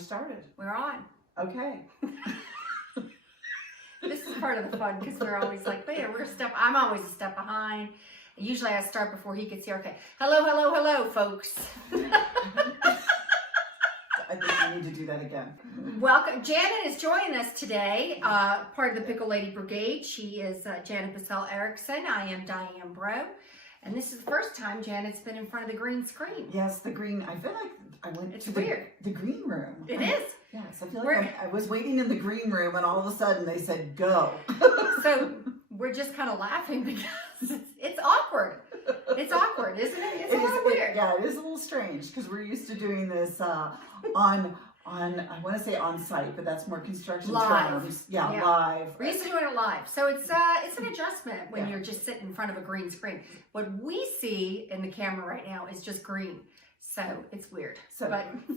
Started. We're on. Okay. This is part of the fun because we're always like, wait, I'm always a step behind. Usually I start before he gets here. Okay. Hello, folks. I think we need to do that again. Welcome. Janet is joining us today, part of the Pickle Lady Brigade. She is Janet Bissell Erickson. I am Diane Bro. And this is the first time Janet's been in front of the green screen. Yes, the green. I feel like I went It's to weird. the green room. It is. Yes, I feel like I was waiting in the green room and all of a sudden they said, go. So we're just kind of laughing because it's awkward. It's awkward, isn't it? It's a little weird. Yeah, it is a little strange because we're used to doing this on I want to say on site, but that's more construction Live. terms. Yeah, live. We're used to doing it live. So it's an adjustment when Yeah. you're just sitting in front of a green screen. What we see in the camera right now is just green. So it's weird. So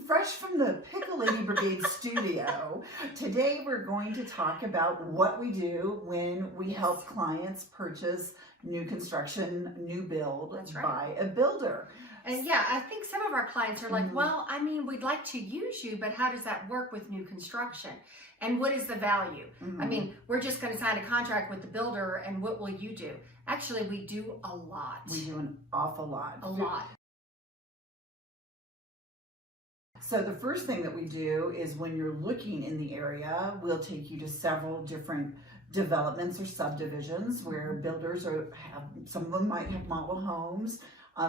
fresh from the Pickle Lady Brigade studio, today we're going to talk about what we do when we help clients purchase new construction, new build by a builder. And yeah, I think some of our clients are like, well, I mean, we'd like to use you, but how does that work with new construction? And what is the value? I mean, we're just going to sign a contract with the builder, and what will you do? Actually, we do a lot. We do an awful lot. A lot. So the first thing that we do is when you're looking in the area, we'll take you to several different developments or subdivisions where builders some of them might have model homes,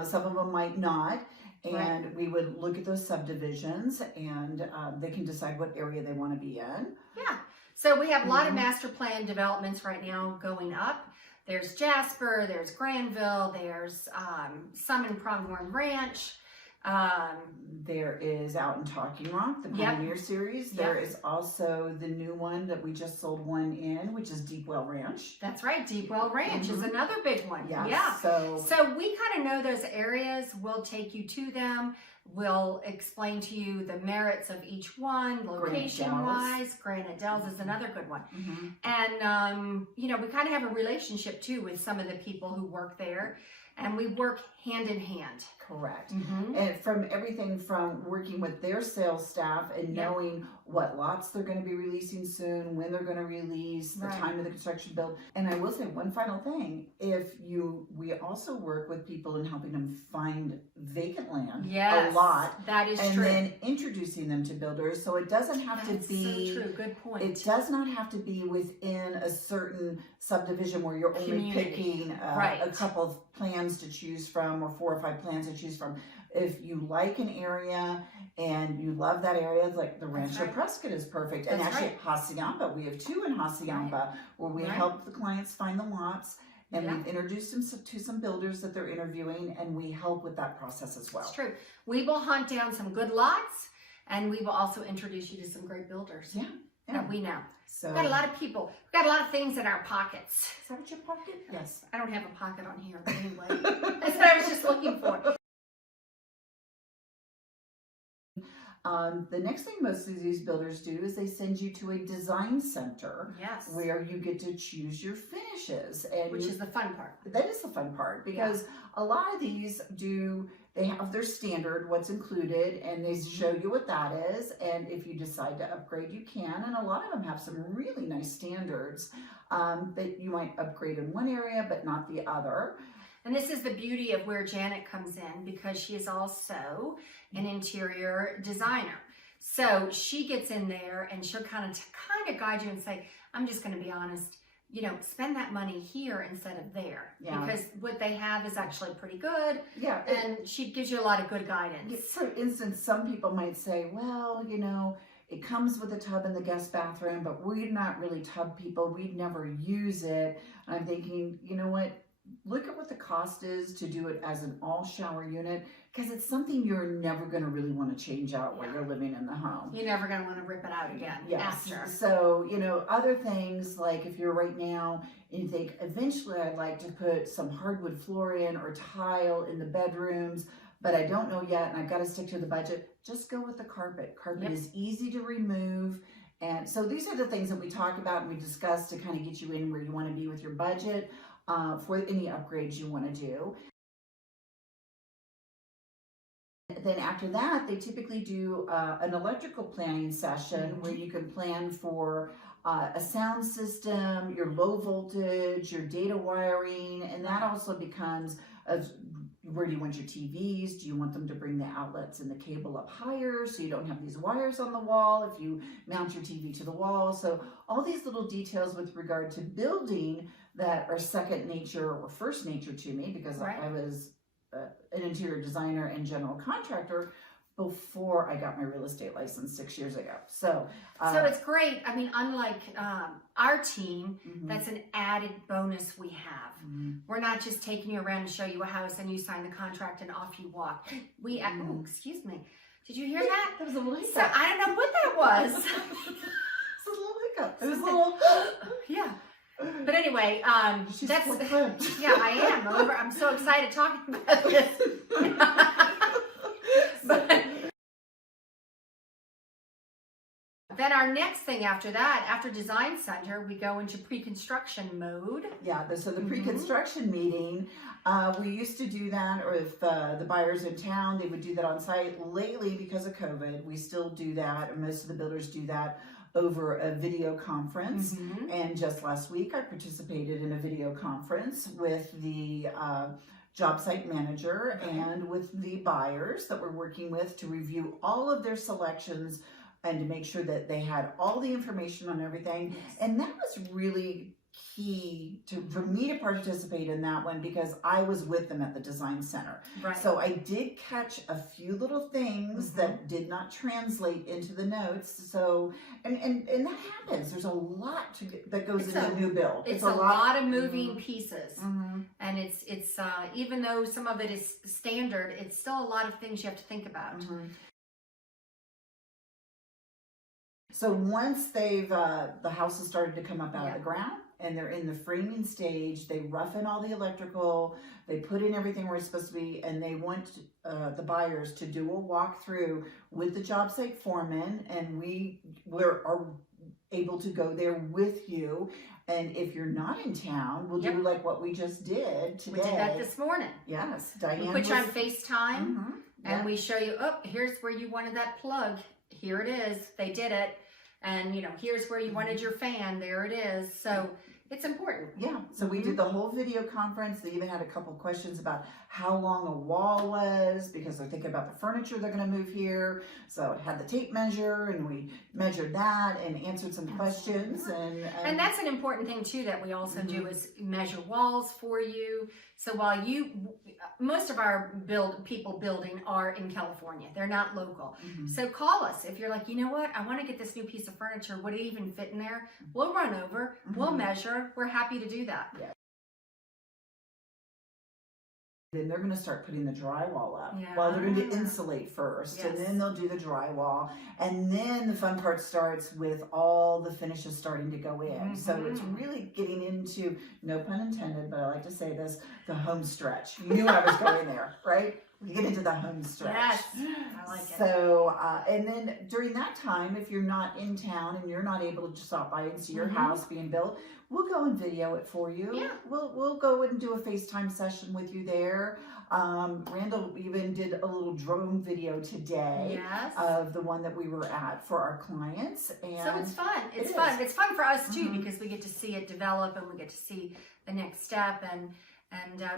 some of them might not, and we would look at those subdivisions and they can decide what area they want to be in. Yeah. So we have a lot of master plan developments right now going up. There's Jasper, there's Granville, there's some in Pronghorn Ranch. There is out in Talking Rock, the Pioneer Series. There is also the new one that we just sold one in, which is Deepwell Ranch. That's right. Deepwell Ranch is another big one. Yes. Yeah. So we kind of know those areas. We'll take you to them. We'll explain to you the merits of each one, location-wise. Granite Dells is another good one. And, you know, we kind of have a relationship, too, with some of the people who work there. And we work hand in hand. Correct. And from everything from working with their sales staff and knowing what lots they're going to be releasing soon, when they're going to release, the time of the construction build. And I will say one final thing. We also work with people in helping them find vacant land a lot. That is and true. And then introducing them to builders. So it doesn't have to be. So true. Good point. It does not have to be within a certain subdivision where you're only picking a couple of plans to choose from or 4 or 5 plans to choose from. If you like an area and you love that area, like the Rancho Prescott is perfect. And actually Hacienda, we have 2 in Hacienda where we help the clients find the lots and we've introduced them to some builders that they're interviewing and we help with that process as well. It's true. We will hunt down some good lots and we will also introduce you to some great builders that we know. So we've got a lot of people. We've got a lot of things in our pockets. Is that what your pocket? Yes. I don't have a pocket on here, but anyway. That's what I was just looking for. The next thing most of these builders do is they send you to a design center where you get to choose your finishes. Which is the fun part. That is the fun part because a lot of these they have their standard, what's included, and they show you what that is. And if you decide to upgrade, you can. And a lot of them have some really nice standards that you might upgrade in one area, but not the other. And this is the beauty of where Janet comes in because she is also an interior designer. So she gets in there and she'll kind of guide you and say, I'm just going to be honest, you know, spend that money here instead of there. Because what they have is actually pretty good. And she gives you a lot of good guidance. For instance, some people might say, well, you know, it comes with a tub in the guest bathroom, but we're not really tub people. We'd never use it. And I'm thinking, you know what? Look at what the cost is to do it as an all-shower unit because it's something you're never going to really want to change out while you're living in the home. You're never going to want to rip it out again after. So, you know, other things like if you're right now and you think, eventually I'd like to put some hardwood floor in or tile in the bedrooms, but I don't know yet and I've got to stick to the budget, just go with the carpet. Carpet is easy to remove. And so these are the things that we talk about and we discuss to kind of get you in where you want to be with your budget. For any upgrades you want to do. then after that, they typically do an electrical planning session where you can plan for a sound system, your low voltage, your data wiring, and that also becomes where do you want your TVs? Do you want them to bring the outlets and the cable up higher so you don't have these wires on the wall if you mount your TV to the wall? So all these little details with regard to building that are second nature or first nature to me, because I was an interior designer and general contractor before I got my real estate license 6 years ago. So it's great. I mean, unlike our team, that's an added bonus we have. We're not just taking you around and show you a house and you sign the contract and off you walk. We, oh, excuse me. Did you hear that? That was a little hiccup. So, I don't know what that was. It's a little hiccup. It was a little, yeah. But anyway, she's that's, French. yeah, I am. I'm so excited talking about this. Then our next thing after that, after Design Center, we go into pre-construction mode. Yeah, so the pre-construction meeting, we used to do that, or if the buyers in town, they would do that on site. Lately, because of COVID, we still do that, and most of the builders do that over a video conference. And just last week, I participated in a video conference with the job site manager and with the buyers that we're working with to review all of their selections and to make sure that they had all the information on everything. And that was really key for me to participate in that one, because I was with them at the design center. So I did catch a few little things that did not translate into the notes. So, and that happens. There's a lot that goes into a new build. It's a lot of moving pieces. And it's even though some of it is standard, it's still a lot of things you have to think about. So once they've, the house has started to come up out of the ground and they're in the framing stage, they rough in all the electrical, they put in everything where it's supposed to be, and they want the buyers to do a walkthrough with the job site foreman, and we're able to go there with you. And if you're not in town, we'll do like what we just did today. We did that this morning. Yes, Diane. We put you on FaceTime and we show you, oh, here's where you wanted that plug. Here it is. They did it. And, you know, here's where you wanted your fan. There it is. So it's important. Yeah. So we did the whole video conference. They even had a couple questions about how long a wall was, because they're thinking about the furniture they're going to move here. So it had the tape measure, and we measured that and answered some questions. And that's an important thing too that we also do is measure walls for you. So while most of our people building are in California, they're not local. So call us if you're like, you know what, I want to get this new piece of furniture. Would it even fit in there? We'll run over. We'll measure. We're happy to do that. Yeah. Then they're going to start putting the drywall up. Well, they're going to insulate first, and then they'll do the drywall, and then the fun part starts with all the finishes starting to go in. So it's really getting into, no pun intended, but I like to say this, the home stretch. You knew I was going there, right? We get into the home stretch. Yes, I like it. So, and then during that time, if you're not in town and you're not able to stop by and see your house being built, we'll go and video it for you. Yeah. We'll go and do a FaceTime session with you there. Randall even did a little drone video today of the one that we were at for our clients. And so it's fun. It's fun. It's fun for us too, because we get to see it develop and we get to see the next step, and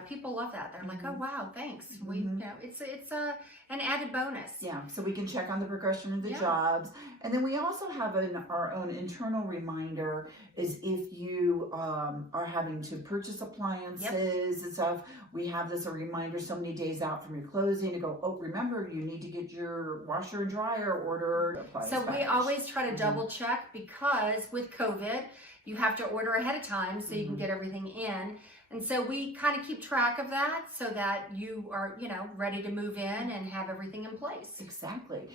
people love that. They're like, oh wow, thanks. We, you know, it's an added bonus. Yeah, so we can check on the progression of the jobs. And then we also have our own internal reminder is if you are having to purchase appliances and stuff, we have a reminder so many days out from your closing to go, oh, remember, you need to get your washer and dryer ordered. So we always try to double check, because with COVID, you have to order ahead of time so you can get everything in. And so we kind of keep track of that so that you are, you know, ready to move in and have everything in place. Exactly.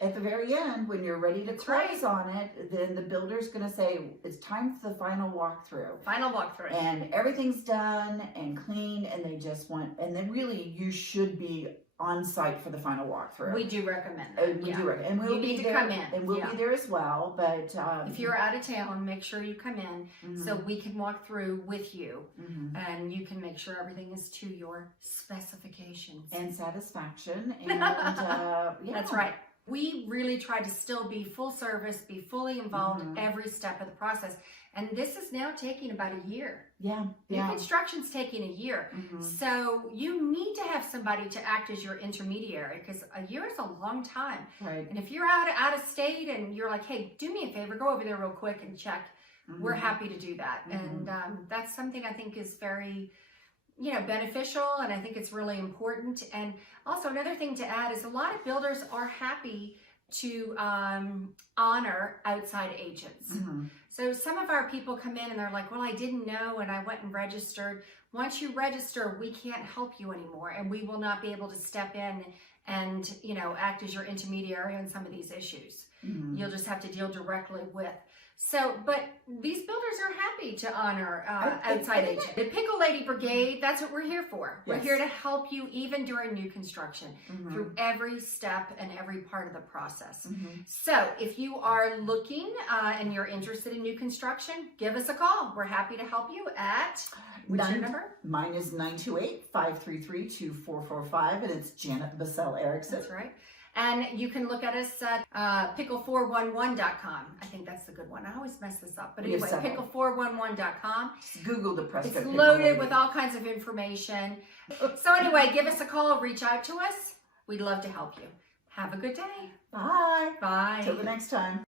At the very end, when you're ready to close on it, then the builder's going to say, it's time for the final walkthrough. Final walkthrough. And everything's done and clean, and they just want, and then really you should be on site for the final walkthrough. We do recommend that. We do recommend, and we'll You be need to there, come in. and we'll be there as well. But if you're out of town, make sure you come in so we can walk through with you, and you can make sure everything is to your specifications and satisfaction. And yeah, that's right. We really try to still be full service, be fully involved every step of the process. And this is now taking about a year. New construction's taking a year. So you need to have somebody to act as your intermediary, because a year is a long time. Right. And if you're out of state and you're like, hey, do me a favor, go over there real quick and check. We're happy to do that. And that's something I think is very, beneficial, and I think it's really important. And also another thing to add is a lot of builders are happy to honor outside agents. So some of our people come in and they're like, well, I didn't know and I went and registered. Once you register, we can't help you anymore, and we will not be able to step in and act as your intermediary on some of these issues. You'll just have to deal directly with. So, but these builders are happy to honor outside agents. The Pickle Lady Brigade, that's what we're here for. We're here to help you even during new construction through every step and every part of the process. So if you are looking and you're interested in new construction, give us a call. We're happy to help you at, what's your number? Mine is 928-533-2445, and it's Janet Bissell Erickson. That's right. And you can look at us at pickle411.com. I think that's the good one. I always mess this up. But anyway, pickle411.com. Just Google the Prescott. It's loaded with all kinds of information. So anyway, give us a call, reach out to us. We'd love to help you. Have a good day. Bye. Bye. Till the next time.